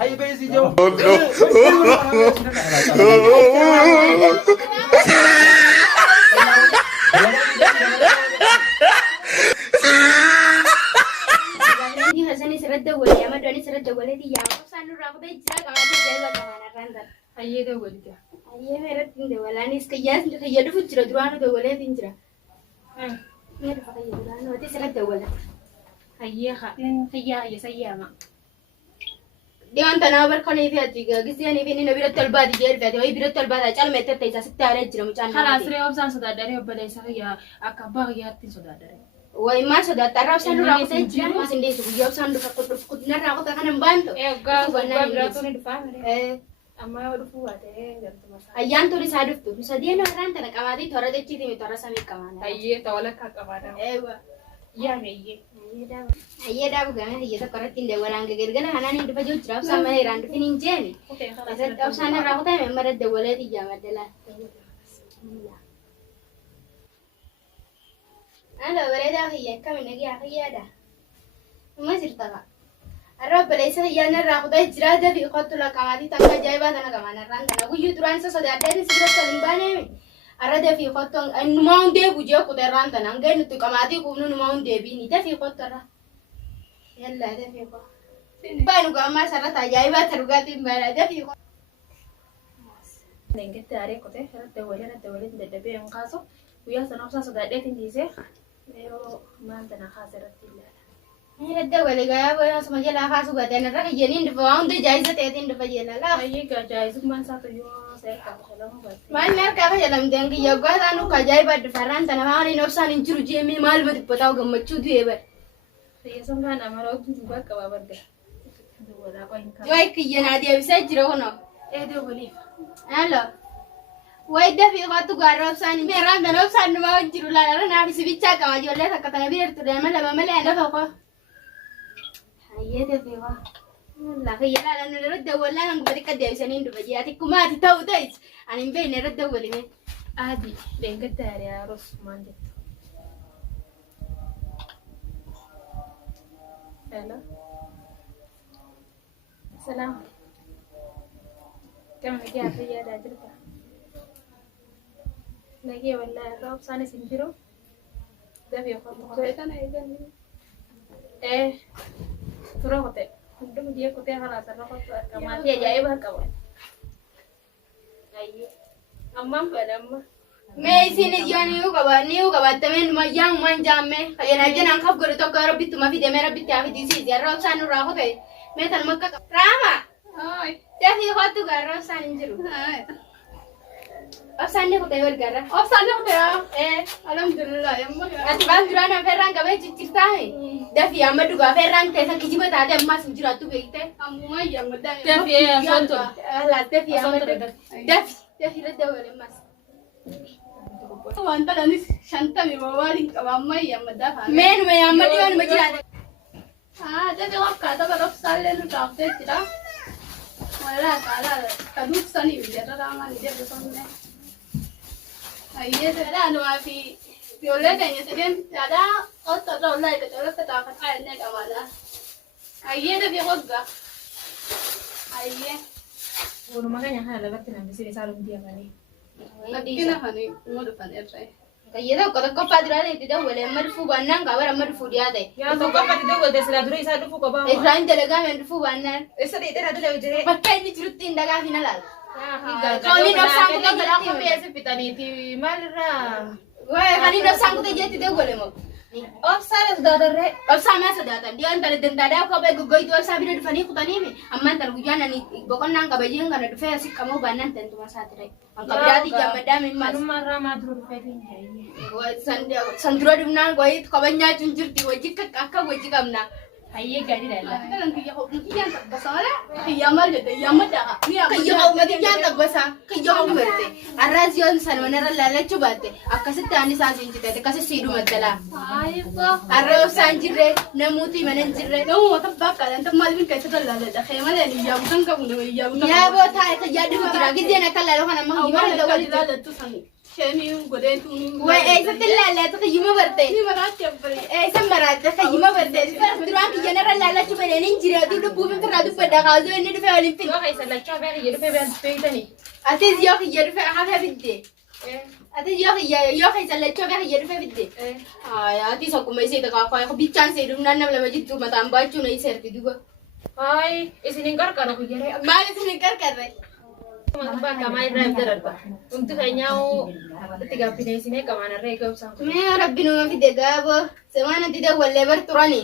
هاي بيزي جو Hasani seradda wali ama dani seradda wali di ya sanu rabu dai jira ga wadi jai ba kana randa Ayye da wali da. ayye mera tinde wala ni ska yas ni kayya du jira durano da wali din jira mera fa kayya durano wadi seradda wala Ayye ha. Ayya ayye sayyama. di anta na bar khani fi atiga gisi ani fi ni nabira talba di jer fi ati bira talba da chal mete te sa sittare jira mu chan Khalas re obsan soda dare obale sahiya akaba yatti soda dare. wai ma so da tarab sanu rabu dai jira ma sinde su yob sandu ka kut na rabu ta kanan banto Ga bra to ni dufa amma dufu ate gartu masa. ayyan to ni saduf to sadiya na ranta na kamadi thora de chiti mi thora sami kamana Ayye tawala ka kabada. ewa Ya me ye. ayye da buga ne ayye da karatin de waranga gergana hanani du bajo trap sama ne randu finin jeni Okay khalas. asa tab sana rahu ta member de wala di jama dala alo wala da hiya kam ne gi akhiya da ma sirta ba arab balaysa hiya na rahu da jira da bi qatula kamadi takka jayba dana kamana randa na guyu turan sa da de sirta salimbane arada fi qatton an maunde buje ku da randa nan ga ni kamadi ku nu maunde bi ni da fi qattara yalla da fi ko banu ga ma sarata jayba tarugati mbara da fi ko Nenge tare ko te rate wale de be en caso. Uya sana obsan soda de tin dice. Pero manta na khasirati la. ni radda wale ga ya ba sama jala khasu ga da na raka jenin da maunde jayza te tin da fajela la Ayye ga jaizu man sa to yo ser ka salam ba. mal mer ka fajalam dengi yagwa anu ka jayba da faranta na mari no san injuru je mi mal bad pataw ga machu du eber Ayye sanga na maro tu ba ka ba barga. Do wala ko in ka. joy kiyana dia bisa jiro hono De wali. alo wai da fi qatu ga rob sani me ran da rob san ma jiru la na fi sibicha ka ma jolle ta ka ta bir tu da mala ba mala da ko ayye da fi wa la ka yala la na radda wala nan bari ka da bisani ndu baji ati kuma ati taw dai ani be ne radda wali me Adi nenge tare ya ros man de. Hello. Salam. كم نجي أفيا دادرتا نجي ولا روب ساني سنجرو ده في خط Soalnya itu ترى كته كنتم dia كته خلاص الرقم كمان dia جاي بهالكوان أيه أمم بلام me sini jani niu kaba temen ma yang man jamme kaya na jana kap goro to karo bitu ma video mera bitu afi disi dia ro sanu ra ko te me tan makka rama هاي dia fi hotu garo san jiru Opsan ko tayo gara أفصل نقطة alhamdulillah yamma ati ban durana ferran ka be ciccirta he da fi amadu ga ferran te san kijiba ta da mas jira tu be te amma yamma da ده في صوت la te fi amadu da fi da wale mas wanta dani shanta mi mawali ka amma yamma da fa men me yamma di wan majira ده في وقت ده بروح سالة نتاخذ كده wala kala kaduk sani biya da rama ni da sonne ayye da no afi yolle da ne den da o to do lai da to ta ka ta ne ga wala ayye da bi hogga ayye ولو ما كان يحل لبكت أنا بصير يسألوا بدي أغاني kina hani mo do pan etre ayye da ko ko padra ne da wala marfu bannan ga wala marfu dia dai يا تو كم بدي تقول ده سلا دري يسألوا فوق بابا ibrahim da ga men fu bannan إيش ده ده هذا لو جري bakkai ni cirutin daga finalal Kau ni nak sangkut tak kalau aku biasa pitani ti malra. wai hani da sangu te jeti de gole mo Of salah sudah ada re. अब सामने से दाता dia antara dendada ko be goi to sabi de fani ko tani me amma antar gujana ni bokon nan ka be jinga na dufe asik kamu banan tentu masat re an ka berarti jam madam mas Manu marah madru rupetin jai. sandro dimna goi ko banya junjurti wajik ka wajik amna Ayye gari dah. kan ki ho ki yan tak basala ki yamal de yamada ni ka yo ma di yan tak basa ki yo ho merte arrazion salmanara lala chubate akase tani sa sinjite te kase sidu madala Ayye ko. arro sanjire namuti mananjire no wata baka dan malvin kai ta lala da khayma da ni yabu kan ka mun yabu ya bo ta ka jadi mutira gidi na kala lo kana ma yima da wali da tu sani shemi gode tu wai ai sa tilla la ta yima barte ni marat ya bari ai sa marat ta yima barte ilmaan kiyya narra laallachuu fedheen hin jireetu lubbuuf irraa dubbadha kaasuu inni dhufe waliin fidde. Yoo keessa lachaa bee kiyya dhufee bee beeytanii. Atis yoo kiyya dhufe hafe fidde. Atis yoo keessa lachuu bee kiyya dhufe fidde. Atis akkuma isee takaakaa bichaan see dhumnaan nama lama jittuu mataan baachuu na iseerti duba. Isiniin qarqara kuyyaree. Maal isiniin qarqarre? Bakka maal irraa ibsa darba. Wanti keenyaa itti gaaffine isinee qabaanarree eegumsaan. Mee rabbi numa fide gaabo semaan ati dawwallee bar turani.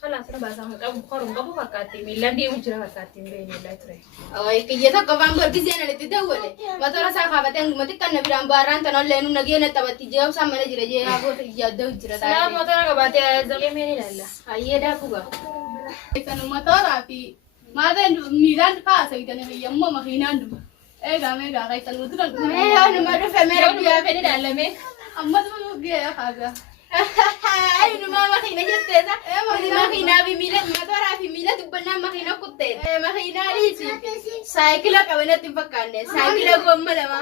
Kalaas baasaa qabu qorun qabu fakkaatti miilaan deemu jira fakkaatti hin beekne illaa ture. Kiyya tokko faan gorgisee nan itti dawwale. Motora isaa kaafatee angumatti kan na biraan baarraan tanollee nu nageenya taphatti jeebsaan mana jira jee yaaboo yaadda jira. Silaa motora qabaatee zalee mee ilaalla. Hayyee daakuga. Kan motoraa fi maatiin miilaan kaasa itanii yemmuu makiinaan dhufa. Meegaa kan nuti dhallu. Mee yoo numa dhufe mee Yoo rabbi nu yaafee ilaalame. Amma gahee kaasa. Ay numa makiina jetteesa. Makiinaa fi miila motoraa fi miila dubbannaa makiina kuttee. Makiinaa dhiisi. Saayikila qabanatti hin fakkaanne. Saayikila gomma lama.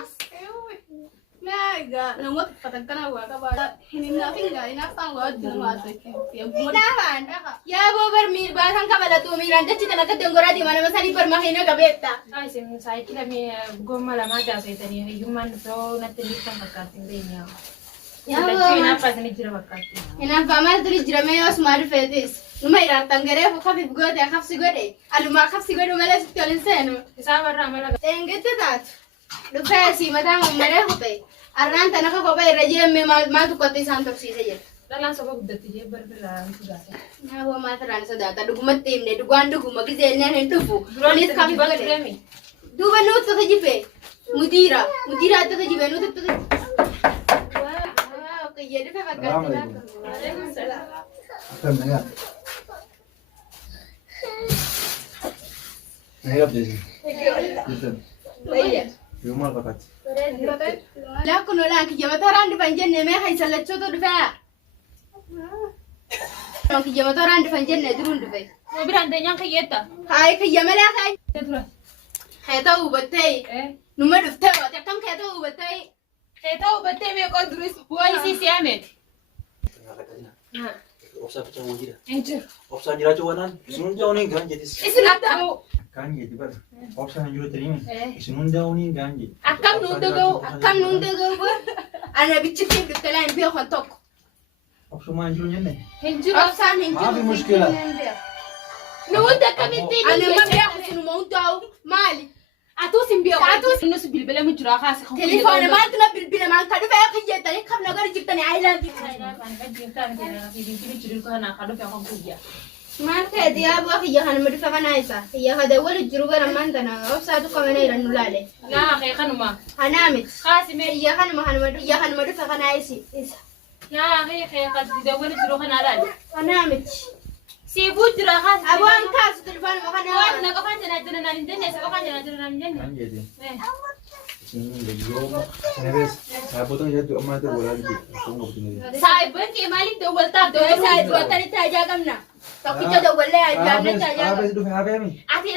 Meegaa namoota uffatan kana waa qabaadha. Hinaafin inaafaan waa wajjin haasa'e. Laafaan yaa boobar miil baasan kabalatu miilaan dachi tan akka dongoraa diimaa nama sanii bar makiina qabeetta. Isin saayikila gomma lamaa jaaseetanii hiyyummaan dhufoo natti liiftan fakkaatti hin beekne. Lachuu hinaafaa isinii jira fakkaatti. Hinaafaa maaltu jijjiirame yoo sumaa dhufeetis. Numa hidhaattan garee kafif goote akafsi godhe. Alumaa akafsi godhu malee sitti ol hin seenu. Isaa barraa mala. Xeengitti taatu. Dhufee asii mataa mammaree kutte. Arraan tan akka kophee irra jeemme maaltu qotte isaan tobsiise jedha. Dhalaan soba guddatti jee barbirraa sodaata. Nyaaboo maatirraan sodaata. Dhugumatti himne dhugaan dhuguma gizeenneen hin dhufu. Duraanis kafif godhe. Duuba nuti tokko jibe. Mudiira akka jibe nuti tokko. Kiyya dhufe fakkaatti. Akkam nagaa. Nagaa abdeesi. Jirtan. Yoo maal fakkaatti? Lakkun olaan kiyya motoraan dhufan jenne mee keessa lachoota dhufee. Kiyya motoraan dhufan jenne duruun dhufe. Yoo biraan teenyaan kiyyeetta. Hayi kiyya malee hayi. Tura. Keeta hubattee. Numa dhuftee waati akkam keeta hubattee. Keeta hubattee meeqoo duris bu'aa isii siyaameeti. Obsaa ficaa wajjira. Hin jiru. Obsaa jiraachuu waanaan isin hunda waliin gaan jedhis. Isin akkamu. Gaan jedhi bara. Obsaa hin jiru ta'anii isin hunda waliin gaan jedhi. Akkam nu hunda ga'u. Akkam nu hunda ga'u. Ana bichittiin dhuftee laa hin beekon tokko. Obsumaa hin jiru jenne. Hin jiru. Obsaan hin jiru. Maafi mushkila. Nu hunda akkamitti Ani ma beeku sinuma hundaa'u maali? Atus hin beeku. Atus nus bilbila mu jira kaase. Telefoona maaltu na bilbila maal ka dhufee kiyyettanii kam nagar jirtanii ayilaandi. Maal ta'e diyaaboo kiyya kanuma dhufe kana isa. Kiyya ka dawwalu jiru gara mantana obsaatu qabana jiran nu laale. Yaa kee kanuma. Kanaa miti. Kaasime. Kiyya kanuma dhufe kana isa. Yaa kee dawwalu jiru kana laale. Kanaa miti. Siibuu jira kaase. Abaan kaasu telefoonuma kana. Waan na qofaan jala jiran hin jenne, qofaan jala jiran hin jenne. Gaan jedhi. Isin yoo kana bees saabota jedhu amma ta'u walaa jedhu. Akkuma qabdine. Saayibban kee maaliif dawwaltaaf dawwaluu? Isaa duwwattanii taajaa qabna. Tokkicha dawwallee ajaa'amne taajaa qabna. Saabes dhufe habeemi. Ati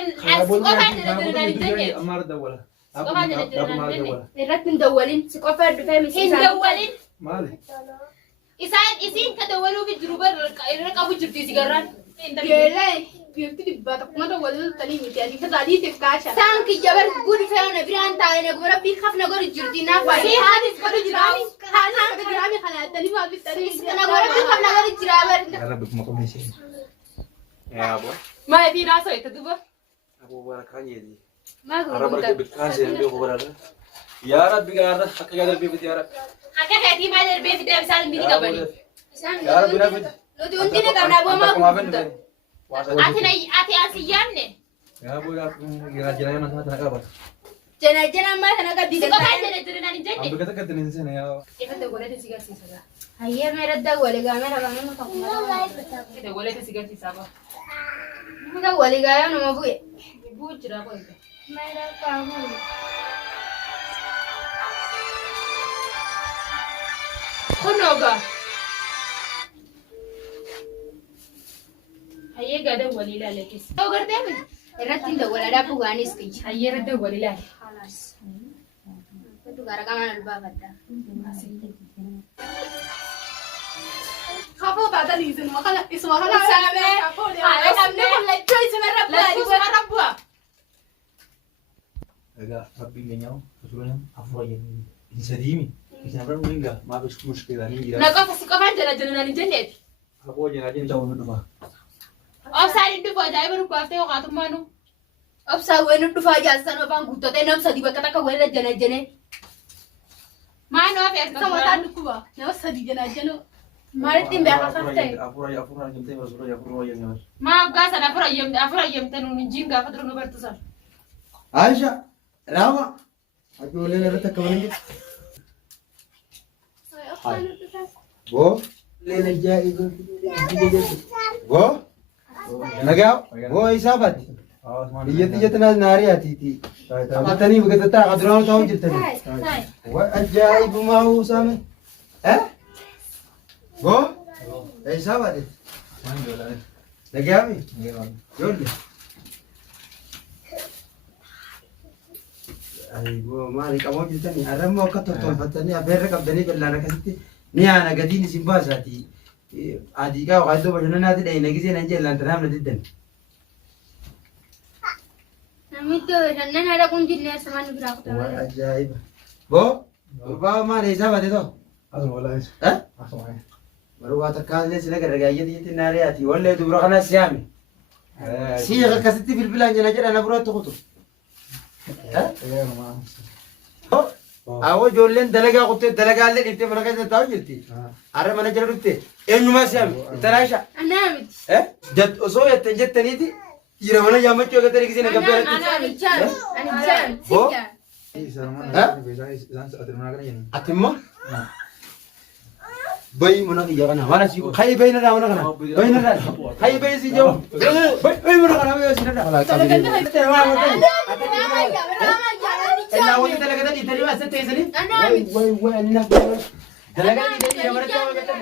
qofaan jala jiran hin jenne. Amma dawwala. Qofaan jala jiran hin jenne. Irratti hin dawwalin si qofa dhufee miti. Hin dawwalin. Maali? Isiin ka dawwaluuf jiru irra qabu jirti sigarraan. Geelee. Biirti dhibbaa tokkuma dawwaluu tanii miti ati tajaajilteef kaasha. Saan kiyya bar gudi fe'uuna biraan taa'ee gura bii kafna gori jirti naaf Si baay'ee. haadis godhu jiraami. Haasaan jiraami kana yaadanii maal bittanii. Kana gura bii kafna gori jiraa bar. Ya Rabbi kuma qabne ishee. Ya Abo. Maa fi raasoo itti duba. Abo barakaan jedhi. Maa Arab Rabbi bikkaan seen beeku barara. Ya Rabbi gaara akka yaa darbii fiti ya Rabbi. Akka keetii maal darbee fidee bisaan mini qabani. Isaan Ya Rabbi Rabbi. nuti hundi ni qabna boomaa gurguddaa. Ati asi yaanne. Ya Abo ya jiraya masaa tana qaba. Jena ammaa kana Si gaddisa. qofaan jala jiran hin jenne. Ambi kata katinin sene ya. Ifa dawwalete si garsiisa. Hayyee meera dawwali gaamee rakamee nu tokkuma. Dawwalete si garsiisa ba. Dawwali gaayaa nama bu'e. Buu jira qoy. Meera kaamu. Kunoga. Hayyee gadan walii ilaale keessa. Yoo gartee miti. Irratti hin dawwala dhaabbu gaanis qiyya. Hayyee irratti walii ilaale. Halas. Kutu gara qamaan ol baafadha. Kafoo taatanii isinuma kana isuma kana Saamee haala namni kun lachuu isuma rabbu'a. Egaa rabbiin keenyaa osoo afura jennee hin sadiimi. Isin afran minga maaf isku mushkilaanii jira. Na qofa si qofaan jala naan hin jenneeti. Aboo jenaa jenni ta'uu dhufa. Obsaan hin dhufu ajaa'iba nu baaftee hooqaatummaanu. Obsaa wayinu dhufaa jaalsan afaan guuttatee nam sadii bakka takka wayirra jana. Maanoo fi isa mataa dhukkuba nama sadii janaa jennu. Maalitti beekaa kan ta'e? Afura jemtee masura afura jenna. maa abgaa sana afur ayyamte nuun injiin gaafa dura nu bartusan. Aisha, Rama, ijoolleen irratti akka malee jirti. Boo, leen ajaa'iba. Boo, nagaa, boo isaa baatti. Biyyatti naarii atiiti. Taphatanii biqiltoota aduraan ta'uu jirtanii. Waa ajaa'ibumaa uusame. Boo, isaa baatti. Nagaa mi? Ijoollee. Ayiwa maali qamoo jirtanii arrammoo akka tolfatanii abeerra qabdanii bal'aan akkasitti ni haana gadiin isin baasaati. Adiiqaa waan iddoo bashannanaatti dhahina gisee nan jeellaan tanaaf na diddan. Namitti bashannana dhaquun jilleessa manni biraa kutaa. Waa ajaa'iba. Boo gurbaa maali isaa baate too? Asuma walaanis. Asuma. Baruu waa takkaa illee sila gargaayyatti jetti naaree ati wallee dubra kana siyaame. Sii akkasitti bilbilaan jena jedha na biratti kutu. Awwa ijoolleen dalagaa qottee dalagaallee dhiiftee mana keessa taa'u jirti. Har'a mana jala dhufte eenyumaa siyaame ittalaasha. Anaa miti. Osoo jettaniiti dhiira mana yaammachuu eeggatanii gisee na gabbee Anichaan. Boo? Isaan sa'aatii mana kana jenna. Ati immoo? Bayi mana kiyya kana mana si hayi bayi na mana kana bayi na hayi bayi si jawu bayi mana kana bayi si na ella wani dalaga tadi tadi masa tadi sini wai anna dalaga ni tadi mana tahu kata